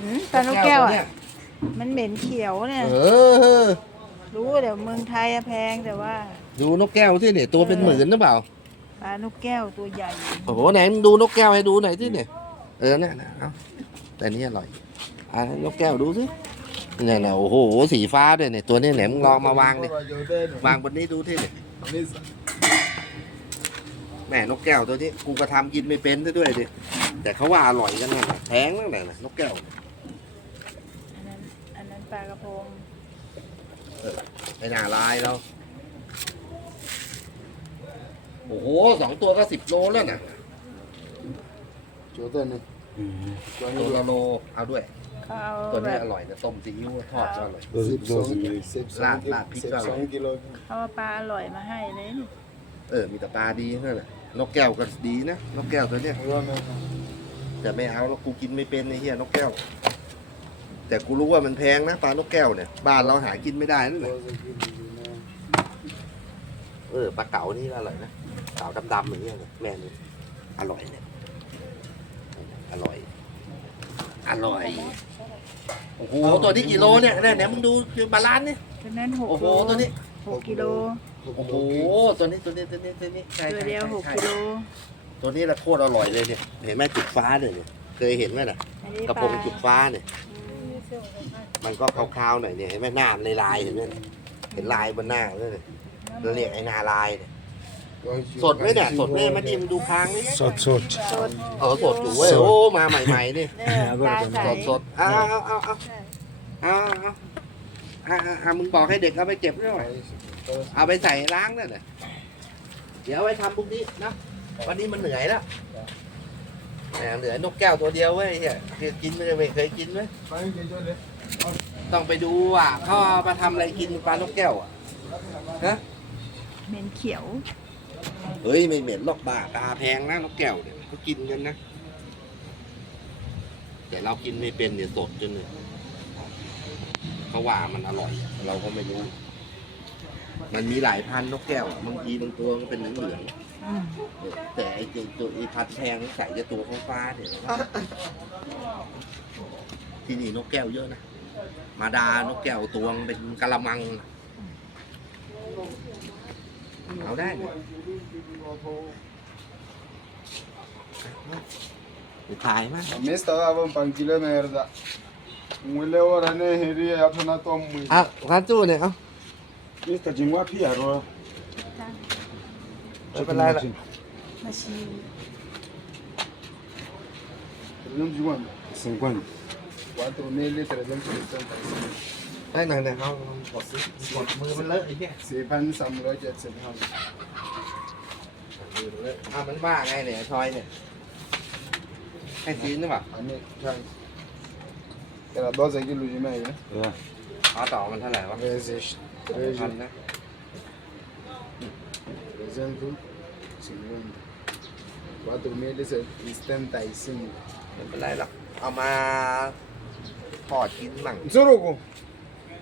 อืมปลานกแก้วเนี่อะยมันเหม็นเขียวเนี่ย เออ รู้ว่าเดี๋ยวเมืองไทยอะแพงแต่ว่าดูนกแก้วที่เนี่ยตัวเป็นหมื่นหรือเปล่า ปลานกแก้วตัวใหญ่ โอ้โหไหนมึงดูนกแก้วให้ดูหน่อยที่เนี่ยเออเนี่ยนะเอาแต่นี่อร่อยอะนกแก้วดูสิเนี่ยนะโอ้โหสีฟ้าด้วยเนี่ยตัวนี้ไหนมึงลองมาวางดิวางบนนี้ดูที่เนี่ยแม่นกแก้วตัวนี้กูก็ทำกินไม่เป็นซะด้วยดิแต่เขาว่าอร่อยกันนั่นน่ะแพงนั่นแหละนกแก้วอันนั้นอันนั้น ปลากระพงไอ้หน้าลายเราโอ้โหสองตัวก็สิบโลแล้วนะ Chỗ tên này. ตัวละโลเอาด้วยเขาเอาตัวแบนี้บอร่อยนะต้มซีอิ๊วทอดก็อร่อย Sip son, sip Lạt, son, lạt, sip pizza. son kilo. เขาเอาปลาอร่อยมาให้เลยนี่เออมีแต่ปลาดีนั่นแหละนกแก้วก็ดีนะนกแก้วตัวเนี้ย Ouais, mais แต่ไม่เอาแล้วกูกินไม่เป็นไอ้เหี้ยนกแก้ว แต่กูรู้ว่ามันแพงนะปลานกแก้วเนี่ย บ้านเราหากินไม่ได้นั่นแหละ non, kilo. เออปลาเก๋านี่ก็อร่อยนะเก๋าดำๆอย่างเงี้ยเนี่ยแม่นี่อร่อยเนี่ยอร่อย อร่อยโอ้โหตัวนี้กี่โลเนี่ยเนี่ยเนี่ยมึงดูคือบาลานซ์เนี่ยตัวนั้นหกโอ้โหโลตัวนี้หกกิโลโอ้โหตัวนี้ตัวนี้ตัวนี้ตัวนี้ใช่ตัวใช่เดียวหกใช่กิโลตัวนี้ละโคตรอร่อยเลยเนี่ยเห็นไหมจุดฟ้าเนี่ยเนี่ยเคยเห็นไหมน่ะอันนี้กระปพลางจุดฟ้าเนี่ยอื มันก็คาวๆหน่อยเนี่ยเห็นไหมหน้าในลายๆเห็นไหมเห็นลายบนหน้าเลยเราเรียกไอ้นาลายเนี่ยสดไหมเนี่ยสดไหมมาดิมดูค้างนี่สดสดเออสดอยู่เว้ยโอ้มาใหม่ๆนี่สสดสดเอาเอาเอาเอาเอาเอาเอามึงบอกให้เด็กเอาไปเก็บด้วยเอาไปใส่ล้างนั่นเดี๋ยวไปทำพวกนี้นะวันนี้มันเหนื่อยแล้ว แหมเหลือนกแก้วตัวเดียวเว้ยเฮียเคยกินไม่ได้ไม่เคยกินเว้ยต้องไปดูว่าเขาเอามาทำอะไรกินปลานกแก้วอะเหม็นเขียว เฮ้ยไม่เหม็นหรอกบ้าปลาแพงนะนกแก้วเนี่ยเขากินกันนะ แต่เรากินไม่เป็นเนี่ยสดจนเนี่ยเขาว่ามันอร่อย เราก็ไม่รู้ มันมีหลายพันธุ์นกแก้วอะบางทีบางตัวก็เป็นเหลืองอืมๆแต่ไอ้ตัวไอ้พันธุ์แพงใส่จะตัวฟ้าๆเนี่ยที่นี่นกแก้วเยอะนะ มาดานกแก้วตวงเป็นกะละมังเอาได้เนี่ยไปถ่ายมั้ย Me estaba con panquila de merda. Mwile ora ne heri apna to mwi. อะร้านตู้เนี่ยเอา Mr. Jin wapi ya ruwa? Cikin lajin. Mashi. Rinjin jiwon. Sun gwani. Wato ne ne tarjan kristan tarjan. Ai này này không không có sự một mưa nó lớn ý nhé. 4,375. À mình ba ngay này thôi này. Hay chín nữa mà. Anh này thôi. Cái là 12 kilo gì mày nhá. Ừ. Ở tàu mình thế nào? Về gì? าไหร่วะ Vezes พัน 300. นะ 350. 4 mille 75. ไม่เป็นไรหรอกเอามาทอดกินมั่ง Zoroko.